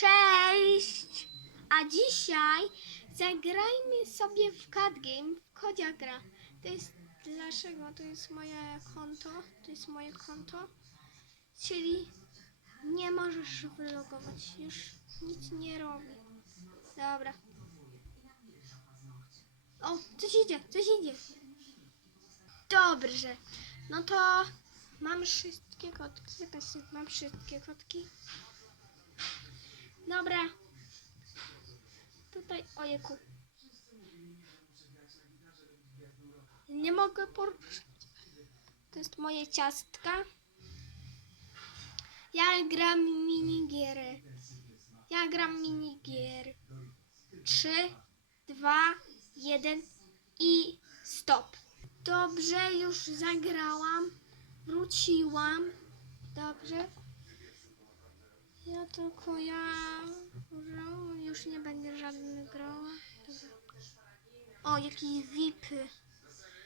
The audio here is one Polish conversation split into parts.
Cześć! A dzisiaj zagrajmy sobie w Cat Game w Kodzia gra. To jest dlaczego? To jest moje konto. To jest moje konto. Czyli nie możesz wylogować. Już nic nie robi. Dobra. O, coś idzie, coś idzie. Dobrze. No to mam wszystkie kotki. Zobaczcie, mam wszystkie kotki. Dobra. Tutaj, ojeku. Nie mogę poruszyć. To jest moje ciastka. Ja gram minigiery. Ja gram minigier. Trzy, dwa, jeden i stop. Dobrze, już zagrałam. Wróciłam. Dobrze. Tylko ja już nie będę żadnych grała. O, jakieś VIPy.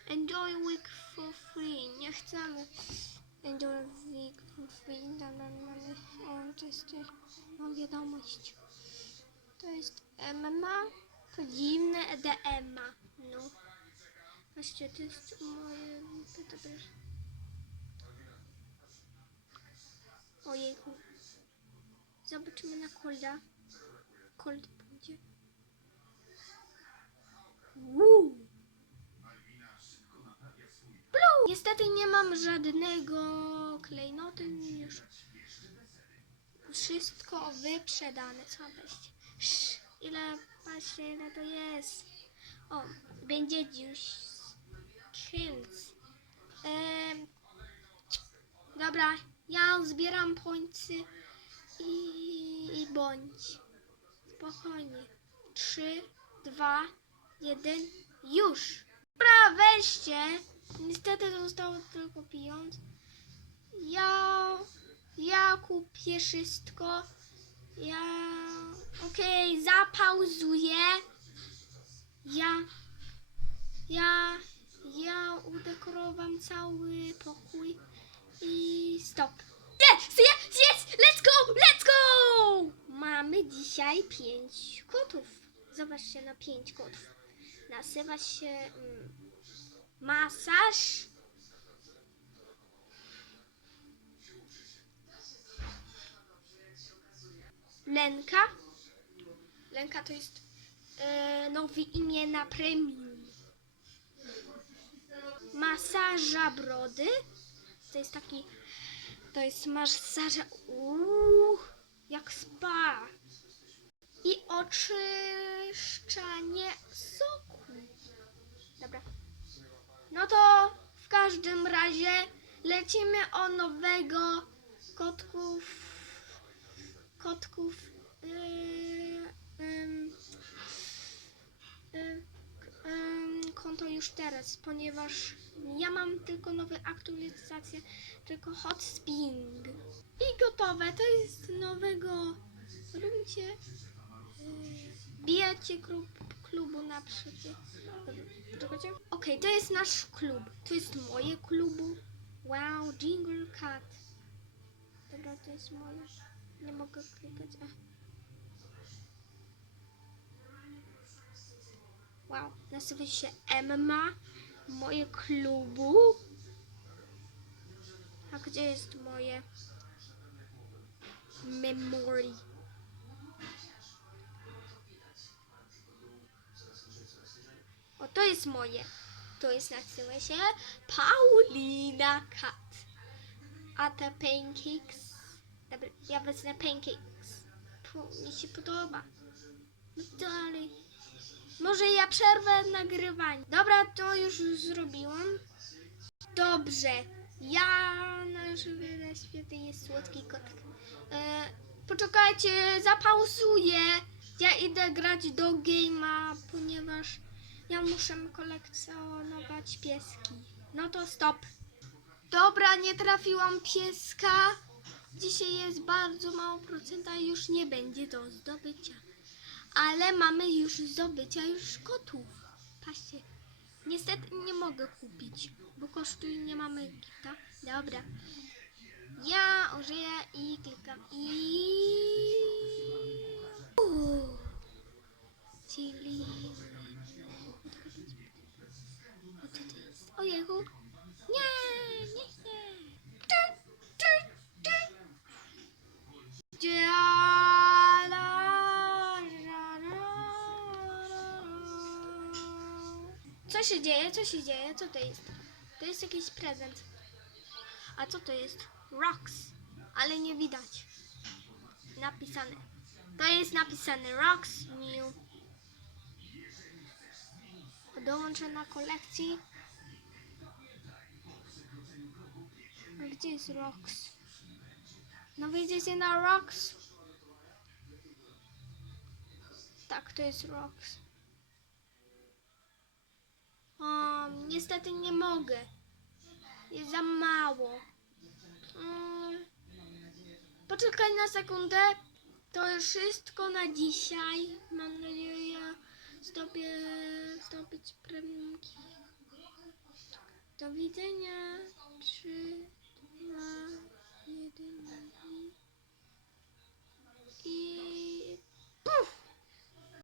Enjoy week for free. Nie chcemy. Enjoy week for free. No. O, to jest no, wiadomość. To jest MMA. To dziwne EDMA. No. Właśnie, to jest moje. Dobra. Ojejku. Zobaczymy na Kolda. Cold pójdzie. Blue! Niestety nie mam żadnego klejnoty już. Wszystko wyprzedane. Co weźcie? Ile, patrzcie ile to jest. O, będzie dziś kills. Em, dobra, ja zbieram pońcy i, i bądź. Spokojnie. Trzy, dwa, jeden, już. Dobra, weźcie. Niestety zostało tylko pieniądz. Ja, ja kupię wszystko. Ja, okej, zapauzuję. Ja, ja, ja udekorowam cały pokój i stop. Yes, yes, yes, let's go, let's go! Mamy dzisiaj pięć kotów. Zobaczcie na pięć kotów. Nazywa się mm, masaż. Lenka. Lenka to jest e, nowe imię na premium. Masaża brody. To jest taki to jest masaża. Uuu, jak spa. I oczyszczanie soku. Dobra. No to w każdym razie lecimy o nowego kotków. Kotków. Yy, ym, yy, ym, konto już teraz, ponieważ ja mam tylko nowe aktualizacje, tylko hot spinning. I gotowe, to jest nowego. Róbcie. Yy, bijecie klub, klubu na przykład. Poczekajcie. Okej, to jest nasz klub. To jest moje klubu. Wow, Jingle Cat. Dobra, to jest moje. Nie mogę klikać. A. Wow, nazywa się Emma. Moje klubu. A gdzie jest moje memory? O, to jest moje. To jest nazywa się Paulina Cat. A te pancakes. Dobra, ja wezmę pancakes. Mi się podoba. No dalej. Może ja przerwę nagrywanie. Dobra, to już zrobiłam. Dobrze. Ja na żywy na świecie jest słodki kotek. E, poczekajcie, zapauzuję. Ja idę grać do game'a, ponieważ ja muszę kolekcjonować pieski. No to stop. Dobra, nie trafiłam pieska. Dzisiaj jest bardzo mało procenta, już nie będzie do zdobycia ale mamy już zdobycia już kotów. Patrzcie, niestety nie mogę kupić, bo kosztu nie mamy kita. Dobra, ja ożyję i klikam i... Czyli... O, co to jest? Ojeku. Się dzieje? Co się dzieje? Co to jest? To jest jakiś prezent. A co to jest? Rocks. Ale nie widać. Napisane. To jest napisane Rocks New. Dołączę na kolekcji. Gdzie jest Rocks? No wyjdziecie na Rocks? Tak, to jest Rocks. Niestety nie mogę. Jest za mało. Mm, poczekaj na sekundę. To już wszystko na dzisiaj. Mam nadzieję, że zdobię, zdobyć prawniki. Do widzenia. Trzy, dwa, jeden. I